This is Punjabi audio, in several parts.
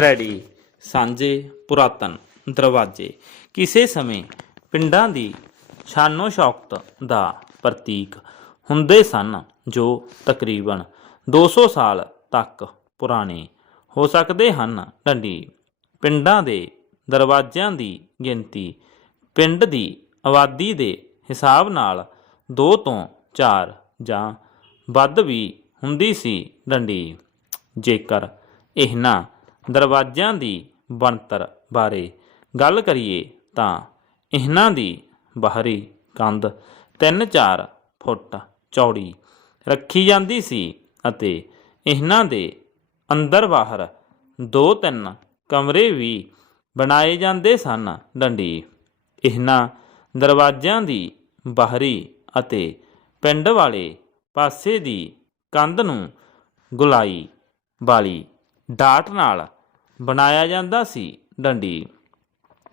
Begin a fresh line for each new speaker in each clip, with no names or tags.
ਰੈਡੀ। ਸਾਂਝੇ, ਪੁਰਾਤਨ, ਦਰਵਾਜ਼ੇ। ਕਿਸੇ ਸਮੇਂ ਪਿੰਡਾਂ ਦੀ ਸ਼ਾਨੋ ਸ਼ੌਕਤ ਦਾ ਪ੍ਰਤੀਕ ਹੁੰਦੇ ਸਨ ਜੋ ਤਕਰੀਬਨ 200 ਸਾਲ ਤੱਕ ਪੁਰਾਣੇ ਹੋ ਸਕਦੇ ਹਨ। ਡੰਡੀ। ਪਿੰਡਾਂ ਦੇ ਦਰਵਾਜ਼ਿਆਂ ਦੀ ਗਿਣਤੀ ਪਿੰਡ ਦੀ ਆਬਾਦੀ ਦੇ ਹਿਸਾਬ ਨਾਲ 2 ਤੋਂ 4 ਜਾਂ ਵੱਧ ਵੀ ਹੁੰਦੀ ਸੀ। ਡੰਡੀ। ਜੇਕਰ ਇਹਨਾਂ ਦਰਵਾਜ਼ਿਆਂ ਦੀ ਬਣਤਰ ਬਾਰੇ ਗੱਲ ਕਰੀਏ ਤਾਂ ਇਹਨਾਂ ਦੀ ਬਾਹਰੀ ਕੰਧ 3-4 ਫੁੱਟ ਚੌੜੀ ਰੱਖੀ ਜਾਂਦੀ ਸੀ ਅਤੇ ਇਹਨਾਂ ਦੇ ਅੰਦਰ ਬਾਹਰ 2-3 ਕਮਰੇ ਵੀ ਬਣਾਏ ਜਾਂਦੇ ਸਨ ਡੰਡੀ। ਇਹਨਾਂ ਦਰਵਾਜ਼ਿਆਂ ਦੀ ਬਾਹਰੀ ਅਤੇ ਪਿੰਡ ਵਾਲੇ ਪਾਸੇ ਦੀ ਕੰਧ ਨੂੰ ਗੁਲਾਈ ਵਾਲੀ ਡਾਟ ਨਾਲ ਬਣਾਇਆ ਜਾਂਦਾ ਸੀ ਡੰਡੀ।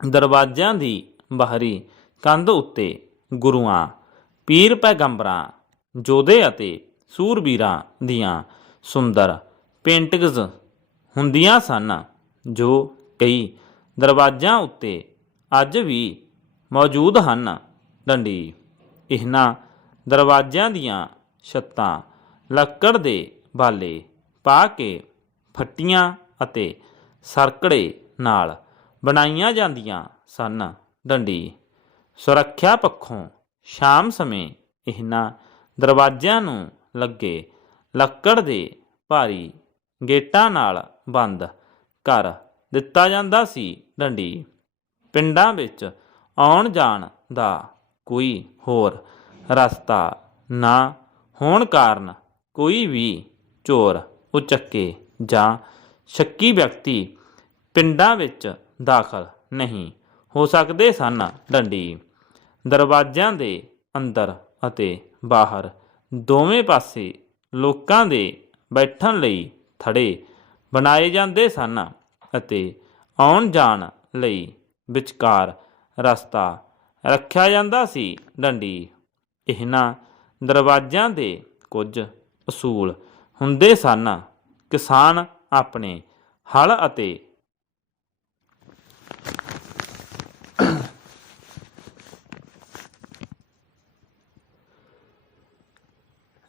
ਦਰਵਾਜ਼ਿਆਂ ਦੀ ਬਾਹਰੀ ਕੰਧ ਉੱਤੇ ਗੁਰੂਆਂ, ਪੀਰ ਪੈਗੰਬਰਾਂ ਜੋਧੇ ਅਤੇ ਸੂਰਬੀਰਾਂ ਦੀਆਂ ਸੁੰਦਰ ਪੇਂਟਿੰਗਸ ਹੁੰਦੀਆਂ ਸਨ, ਜੋ ਕਈ ਦਰਵਾਜ਼ਿਆਂ ਉੱਤੇ ਅੱਜ ਵੀ ਮੌਜੂਦ ਹਨ। ਡੰਡੀ, ਇਹਨਾਂ ਦਰਵਾਜ਼ਿਆਂ ਦੀਆਂ ਛੱਤਾਂ ਲੱਕੜ ਦੇ ਬਾਲੇ ਪਾ ਕੇ ਫੱਟੀਆਂ ਅਤੇ ਸਰਕੜੇ ਨਾਲ ਬਣਾਈਆਂ ਜਾਂਦੀਆਂ ਸਨ। ਡੰਡੀ ਸੁਰੱਖਿਆ ਪੱਖੋਂ ਸ਼ਾਮ ਸਮੇਂ ਇਹਨਾਂ ਦਰਵਾਜ਼ਿਆਂ ਨੂੰ ਲੱਗੇ ਲੱਕੜ ਦੇ ਭਾਰੀ ਗੇਟਾਂ ਨਾਲ ਬੰਦ ਕਰ ਦਿੱਤਾ ਜਾਂਦਾ ਸੀ। ਡੰਡੀ ਪਿੰਡਾਂ ਵਿੱਚ ਆਉਣ ਜਾਣ ਦਾ ਕੋਈ ਹੋਰ ਰਸਤਾ ਨਾ ਹੋਣ ਕਾਰਨ ਕੋਈ ਵੀ ਚੋਰ ਉਚੱਕੇ ਜਾਂ ਸ਼ੱਕੀ ਵਿਅਕਤੀ ਪਿੰਡਾਂ ਵਿੱਚ ਦਾਖਲ ਨਹੀਂ ਹੋ ਸਕਦੇ ਸਨ। ਡੰਡੀ ਦਰਵਾਜ਼ਿਆਂ ਦੇ ਅੰਦਰ ਅਤੇ ਬਾਹਰ ਦੋਵੇਂ ਪਾਸੇ ਲੋਕਾਂ ਦੇ ਬੈਠਣ ਲਈ ਥੜੇ ਬਣਾਏ ਜਾਂਦੇ ਸਨ ਅਤੇ ਆਉਣ ਜਾਣ ਲਈ ਵਿਚਕਾਰ ਰਸਤਾ ਰੱਖਿਆ ਜਾਂਦਾ ਸੀ। ਡੰਡੀ ਇਹਨਾਂ ਦਰਵਾਜ਼ਿਆਂ ਦੇ ਕੁਝ ਅਸੂਲ ਹੁੰਦੇ ਸਨ। ਕਿਸਾਨ ਆਪਣੇ ਹਲ ਅਤੇ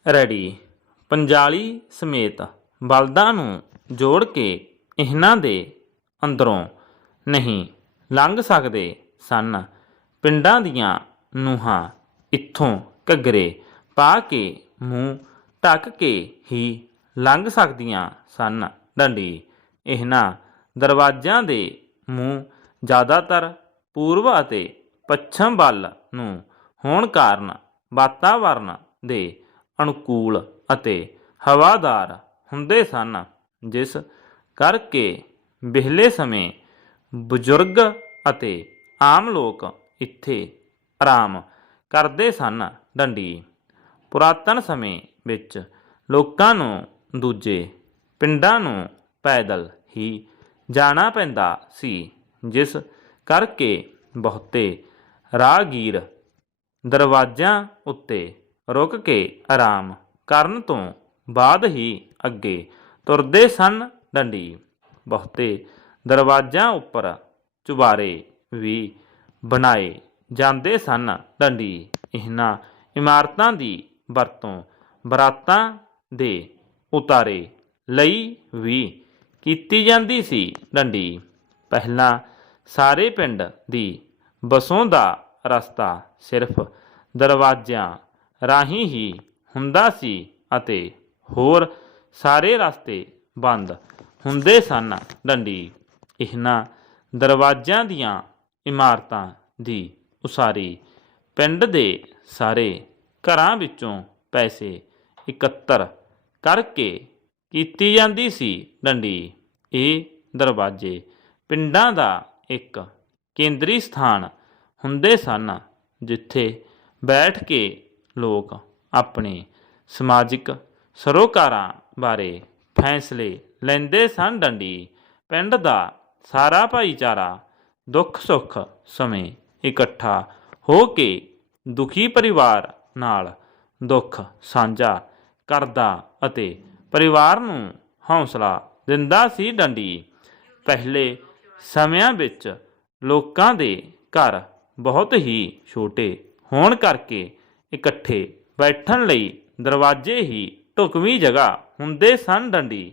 ਰੈਡੀ ਪੰਜਾਲੀ ਸਮੇਤ ਬਲਦਾਂ ਨੂੰ ਜੋੜ ਕੇ ਇਹਨਾਂ ਦੇ ਅੰਦਰੋਂ ਨਹੀਂ ਲੰਘ ਸਕਦੇ ਸਨ। ਪਿੰਡਾਂ ਦੀਆਂ ਨੂਹਾਂ ਇੱਥੋਂ ਘੱਗਰੇ ਪਾ ਕੇ ਮੂੰਹ ਢੱਕ ਕੇ ਹੀ ਲੰਘ ਸਕਦੀਆਂ ਸਨ। ਡੰਡੀ ਇਹਨਾਂ ਦਰਵਾਜ਼ਿਆਂ ਦੇ ਮੂੰਹ ਜ਼ਿਆਦਾਤਰ ਪੂਰਬ ਅਤੇ ਪੱਛਮ ਵੱਲ ਨੂੰ ਹੋਣ ਕਾਰਨ ਵਾਤਾਵਰਣ ਦੇ ਅਨੁਕੂਲ ਅਤੇ ਹਵਾਦਾਰ ਹੁੰਦੇ ਸਨ, ਜਿਸ ਕਰਕੇ ਵਿਹਲੇ ਸਮੇਂ ਬਜ਼ੁਰਗ ਅਤੇ ਆਮ ਲੋਕ ਇੱਥੇ ਆਰਾਮ ਕਰਦੇ ਸਨ। ਡੰਡੀ ਪੁਰਾਤਨ ਸਮੇਂ ਵਿੱਚ ਲੋਕਾਂ ਨੂੰ ਦੂਜੇ, ਪਿੰਡਾਂ ਨੂੰ ਪੈਦਲ ਹੀ ਜਾਣਾ ਪੈਂਦਾ ਸੀ, ਜਿਸ ਕਰਕੇ ਬਹੁਤੇ ਰਾਹਗੀਰ ਦਰਵਾਜ਼ਿਆਂ ਉੱਤੇ ਰੁਕ ਕੇ ਆਰਾਮ ਕਰਨ ਤੋਂ ਬਾਅਦ ਹੀ ਅੱਗੇ ਤੁਰਦੇ ਸਨ ਡੰਡੀ। ਬਹੁਤੇ ਦਰਵਾਜ਼ਿਆਂ ਉੱਪਰ ਚੁਬਾਰੇ ਵੀ ਬਣਾਏ ਜਾਂਦੇ ਸਨ ਡੰਡੀ। ਇਹਨਾਂ ਇਮਾਰਤਾਂ ਦੀ ਵਰਤੋਂ ਬਰਾਤਾਂ ਦੇ ਉਤਾਰੇ ਲਈ ਵੀ ਕੀਤੀ ਜਾਂਦੀ ਸੀ ਡੰਡੀ। ਪਹਿਲਾਂ ਸਾਰੇ ਪਿੰਡ ਦੀ ਬਸੋਂ ਦਾ ਰਸਤਾ ਸਿਰਫ ਦਰਵਾਜ਼ਿਆਂ ਰਾਹੀਂ ਹੀ ਹੁੰਦਾ ਸੀ ਅਤੇ ਹੋਰ ਸਾਰੇ ਰਸਤੇ ਬੰਦ ਹੁੰਦੇ ਸਨ ਡੰਡੀ। ਇਹਨਾਂ ਦਰਵਾਜ਼ਿਆਂ ਦੀਆਂ ਇਮਾਰਤਾਂ ਦੀ ਉਸਾਰੀ ਪਿੰਡ ਦੇ ਸਾਰੇ ਘਰਾਂ ਵਿੱਚੋਂ ਪੈਸੇ ਇਕੱਤਰ ਕਰਕੇ ਕੀਤੀ ਜਾਂਦੀ ਸੀ ਡੰਡੀ। ਇਹ ਦਰਵਾਜ਼ੇ ਪਿੰਡਾਂ ਦਾ ਇੱਕ ਕੇਂਦਰੀ ਸਥਾਨ ਹੁੰਦੇ ਸਨ, ਜਿੱਥੇ ਬੈਠ ਕੇ ਲੋਕ ਆਪਣੇ ਸਮਾਜਿਕ ਸਰੋਕਾਰਾਂ ਬਾਰੇ ਫੈਸਲੇ ਲੈਂਦੇ ਸਨ ਡੰਡੀ। ਪਿੰਡ ਦਾ ਸਾਰਾ ਭਾਈਚਾਰਾ ਦੁੱਖ ਸੁੱਖ ਸਮੇਂ ਇਕੱਠਾ ਹੋ ਕੇ ਦੁਖੀ ਪਰਿਵਾਰ ਨਾਲ ਦੁੱਖ ਸਾਂਝਾ ਕਰਦਾ ਅਤੇ ਪਰਿਵਾਰ ਨੂੰ ਹੌਸਲਾ ਦਿੰਦਾ ਸੀ ਡੰਡੀ। ਪਹਿਲੇ ਸਮਿਆਂ ਵਿੱਚ ਲੋਕਾਂ ਦੇ ਘਰ ਬਹੁਤ ਹੀ ਛੋਟੇ ਹੋਣ ਕਰਕੇ ਇਕੱਠੇ ਬੈਠਣ ਲਈ ਦਰਵਾਜ਼ੇ ਹੀ ਢੁਕਵੀਂ ਜਗ੍ਹਾ ਹੁੰਦੇ ਸਨ ਡੰਡੀ।